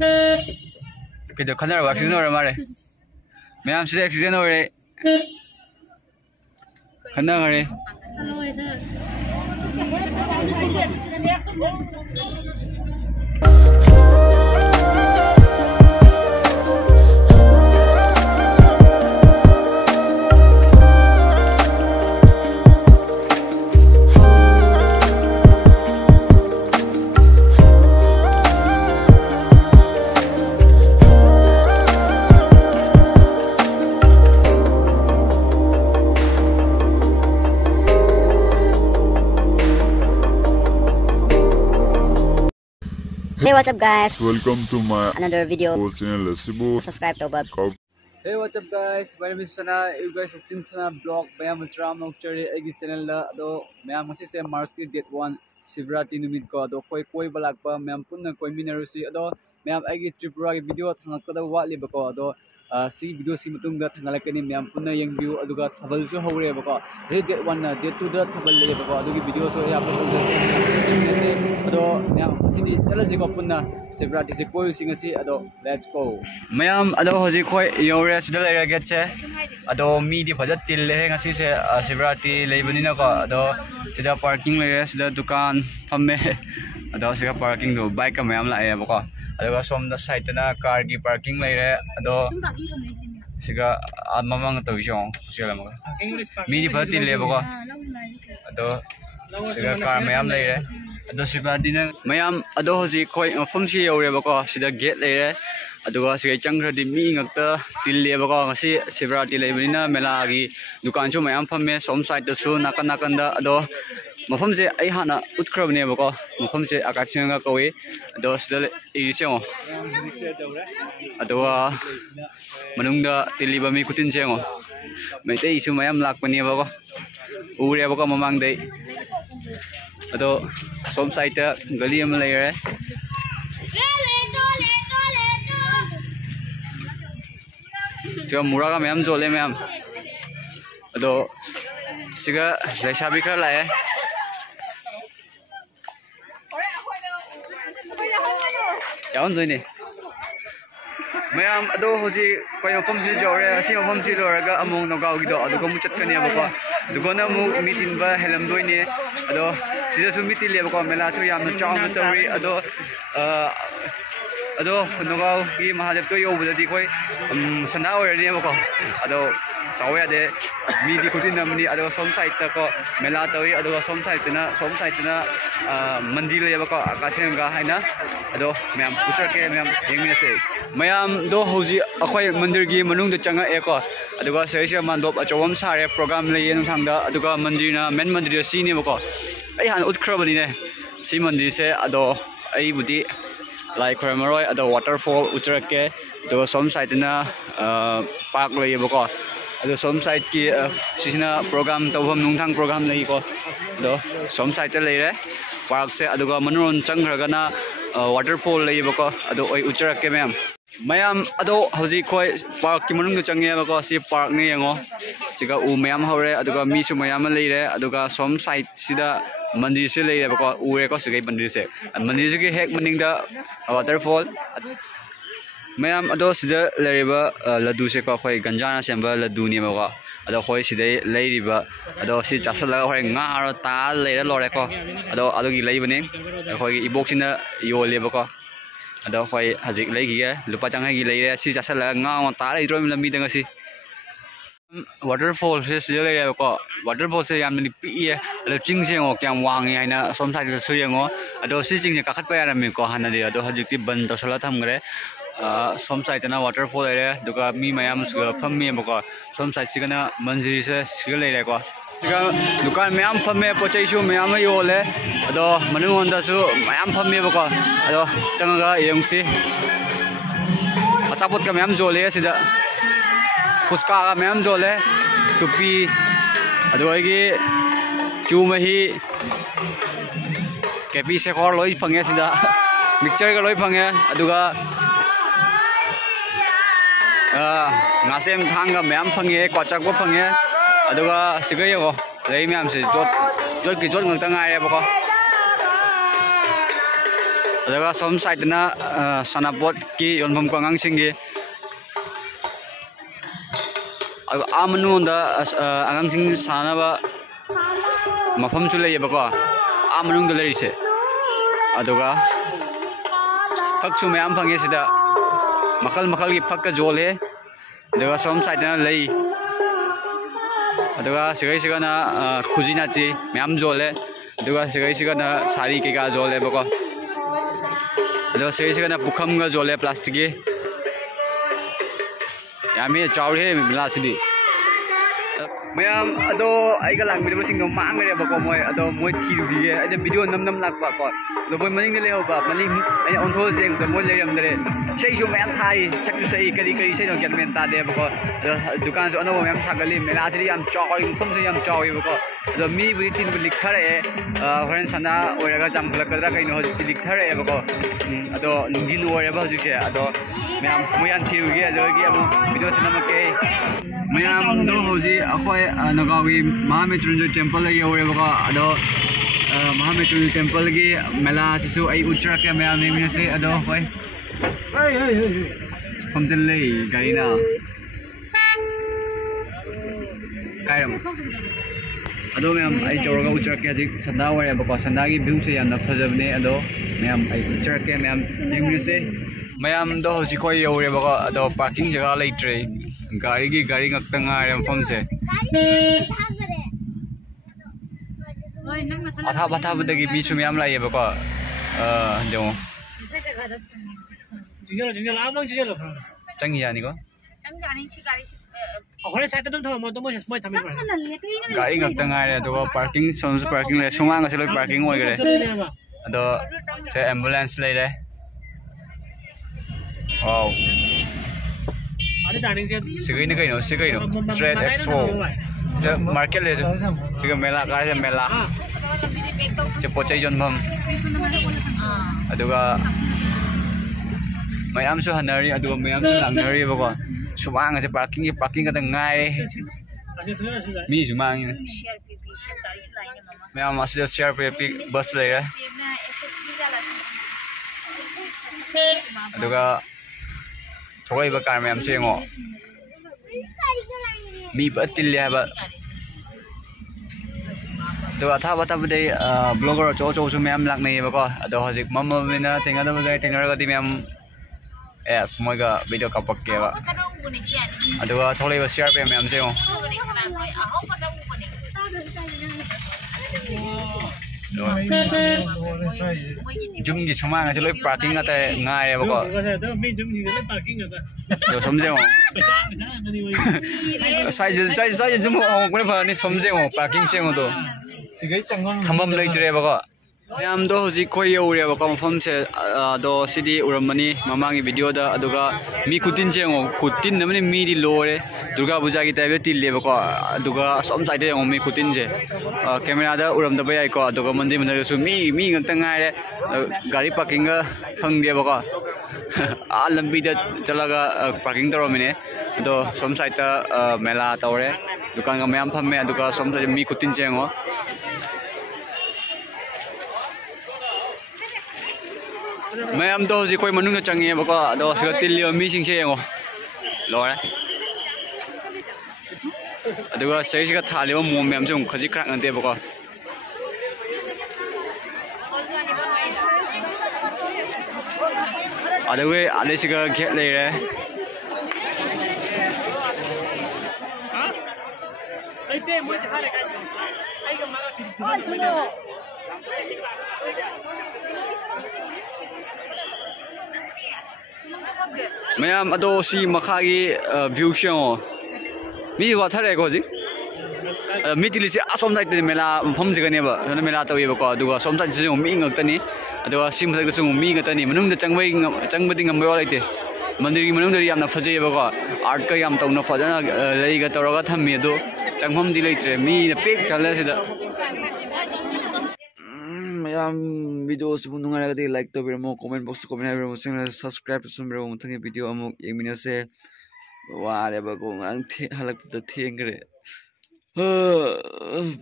Kaido khana oxygen ora mare. Mayam sida oxygen ore. Khana ngare. Hey, what's up guys? Welcome to my Another video. channel. Subscribe to Bob. Hey, what's up guys? My name is Sana. You guys have seen Sana blog. Mayam Mutram Nokchari Egi channel la ado mayam masi se Mars ki date 1 Sivrati numit ko ado koi balak pa mayam punna koi minarusi ado mayam egi Tripura ki video thangakada watli bako ado si video si matungda thangalakani mayam punna yang view aduga thabal su hore bako date 1 na date 2 da thabal le bako adugi video so ya upload ado mayam sidi chalaji ko punna Sivrati se koi sing asi ado let's go mayam ado hoji koi yore sida le get che ado mi di phajat til le ngasi se Sivrati leibani na ko ado sida parking le sida dukan phamme ado sida parking do bike ka mayam la e bako ado som da side na car gi parking le re ado siga mamang to jong sila mo mi di phajat til le bako ado siga car mayam le re ado Sivrati na mayam ado hoji koi phum si yore bako sida gate le re aduga sigai changra di mi ngakta tille bako ngasi Sivrati leibani na mela gi dukan chu mayam phamme som side da su nakan da ado mafam je ai hana utkrab ne bako mafam je akachinga kowi ado sida iri chengo ado manungda tiliba mi kutin chengo MEITEI su mayam lakpani bako ure bako mamang dei ado som side da gali am leire siga muraga mayam jole mayam ado siga lesabi khar lae yaun doine mayam ado hoji koi mafam ji jore asi mafam ji loraga among nogau gido ado ko muchat kani abako dugona mu meeting ba helam doine ado sida su meeting le bako mela chu yam chaw tori ado nogau gi mahadev to yo budadi koi sana ore ni bako ado sawe de mi di kutin namni ado som side ta ko mela toi ado som side na mandir le bako akasenga haina ado mayam puchar ke mayam yengmina se mayam do hoji akhoi mandir gi manung da changa e ko aduga seisha mandop achawam sare program le yen thangda aduga mandir na men mandir si ni bako ai han utkrabani ne si mandir se ado ai budi like Kramaroi ado waterfall utrake do som side na park le bako ado som side ki sisina program tawam nungthang program le ko do som side le re park se aduga manuron changraga na waterfall le bako ado oi utrake mayam ado hoji koi park ki manung change bako si park ne yango siga u mayam hore aduga mi su mayam le re aduga som side sida mandir se le bako ure ko sigai mandir se mandir ki hek maning da waterfall mayam ado sida leriba ladu se ko khoi ganjana semba ladu ni bako ado khoi sidai leiriba ado si chasala hore nga aro ta leira lore ko ado gi leibane khoi gi ibok sina yo le bako ado khoi hajik leigi ge lupa changai gi leire si chasala nga ta leidrom lambi dang si waterfall se sida leire bako waterfall se yam ni pi e ado ching se ngo kyam wang ai na som thai su yengo ado si ching ne kakhat pa ya mi ko hana de ado hajik ti ban to sala tham gre som side na waterfall ere duga mi mayam su phammi bako som side sigana manjiri se siga leire ko siga dukan mayam phamme pochai su mayam yole ado manung onda su mayam phamme bako ado changa yengsi achapot ka mayam jole sida puska ka mayam jole tupi ado agi chu mahi kepi se khor loi phange sida mixture ka loi phange aduga ngasem thanga mayam phange kwachak bo phange aduga sigai yo lei mayam se jot ki jot ngak ta ngai re bako Adaga som side na sanapot ki yonbam ko ngang singi amanu da angang sing sanaba mafam chu lei ba ko amanu da lei se aduga phak chu mayam phange sida makal makal gi phak ka jole aduga som side na lei aduga sigai siga na khujina chi mayam jole aduga sigai siga na sari ke ga jole ba ko aduga sigai siga na pukham ga jole plastic gi yami chawre mela sidi mayam ado aiga lang video sing no mangre ba ko moy ado moy thiru gi ade video nam lak ba ko do boy maning le ho ba maning ai on tho jeng do moy le ram dare sei ju mayam thai sak tu sei kari kari sei no get men ta de ba ko dukan so ano mayam sagali mela sidi yam chawi thum se yam chawi ba ko do mi bi tin bi likhare horen sana oiraga jam lakadra kai no ti likhare ba ko ado nungin ore ba jik se ado mayam moyan thiru gi ado gi amu video se nam ke mayam do hoji akhoi nagawi mahametrunjo temple lagi ore ba ado mahametrunjo temple gi mela sisu ai ultra ke mayam ni se ado hoi pamjel lei gaina kairam ado mayam ai chawraga ultra ke ji sanda ore ba sanda gi view se yamna phajabne ado mayam ai ultra ke mayam ni se mayam do hoji khoi ore ba ado parking jaga leitre gari ngaktang ngare phom se atha batha badagi mi su mayam lai ba ko jo jingal amang jingal chang yani ko chang yani chi gari chi ahore sai ta dum thama mo to mo thami gari ngaktang ngare to parking sons parking le sunga nga se loi parking oi gare ado se ambulance lai re wow Sigai ni kaino Trade Expo je market le je mela ka je mela je pochai jonbam aduga mayam su hanari aduga mayam su langnari ba ko sumang je parking ka ngai mi sumang mayam asya CRPP bus le aduga thoi ba kar mayam se ngo mi batil ya ba to atha bata bade blogger cho su mayam lak nei ba ko ado hojik mama mena tenga da ba tenga ga ti mayam yes moiga video kapak ke ba ado thoi ba share pe mayam se ngo jum gi sumang se loi parking ata ngai ba ko mi jum gi le parking ata yo somje ngo sai jum ko ne ba ni somje ngo parking se ngo do sigai changon thamam lei jre ba ko yam do hoji khoi yore ba ko mafam se do city uramani mamangi video da aduga mi kutin je ngo kutin namni mi di lore durga puja gi tabe til le ba ko aduga som sai de ngo mi kutin je camera da uram da bai ko aduga mandi mandar su mi ngak ngai re gari parking ga phang de ba ko a lambi da chalaga parking taro mine do som sai ta mela tawre dukan ga mayam phamme aduga som sai mi kutin je ngo mayam do ji koi manung na changi ba ko do siga tilli mi sing se ngo lore aduga sei siga thali ba mom mayam chung khaji krak ante ba ko aduga ale siga khet le re ai te mo cha khare ka ai ga ma ga phi mayam ado si makhagi view sheng mi wa thare ko ji mi tili si asom dai te mela phom ji ga ne ba na mela tawi ba ko aduga som dai ji mi ngak tani aduga sim thak su mi ga tani manung da changbadi ngam ba laite mandir gi manung da yamna phajai ba ko art ka yam tawna phajana lei ga tawra thammi ado changhom di leitre mi na pek thala sida mayam video su nunga ga like to birmo comment box comment ha birmo channel subscribe sum birmo muthang video amuk yengmina se wa le ba ko ang halak da theng gre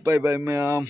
bye bye mayam